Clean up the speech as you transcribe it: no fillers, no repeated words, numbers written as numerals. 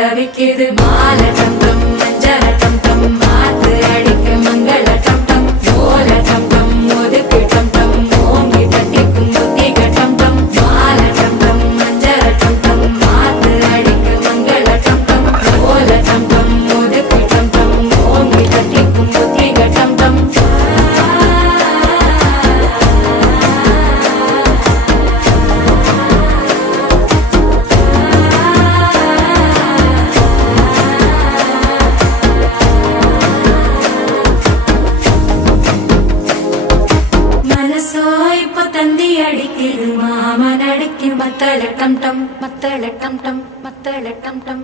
தவிக்குது மாலை டம் டம் மஞ்சள டம் டம் மாத்து அடிக்க மங்கள டம் டம் ஓல டம் டம் ஒதுக்கு டம் டம் ஓங்கி தட்டிக்கும் புத்திக டம் டம் மாலை டம் டம் மஞ்சள டம் டம் மாத்து அடிக்க மங்கள டம் டம் ஓல டம் டம் ஒதுக்கு டம் டம் ஓங்கி தட்டிக்கும் புத்திக டம் டம் தந்தி அடிக்குது மாமன் அடிக்கு மத்தள டம் டம் மத்தள டம் டம் மத்தள டம் டம்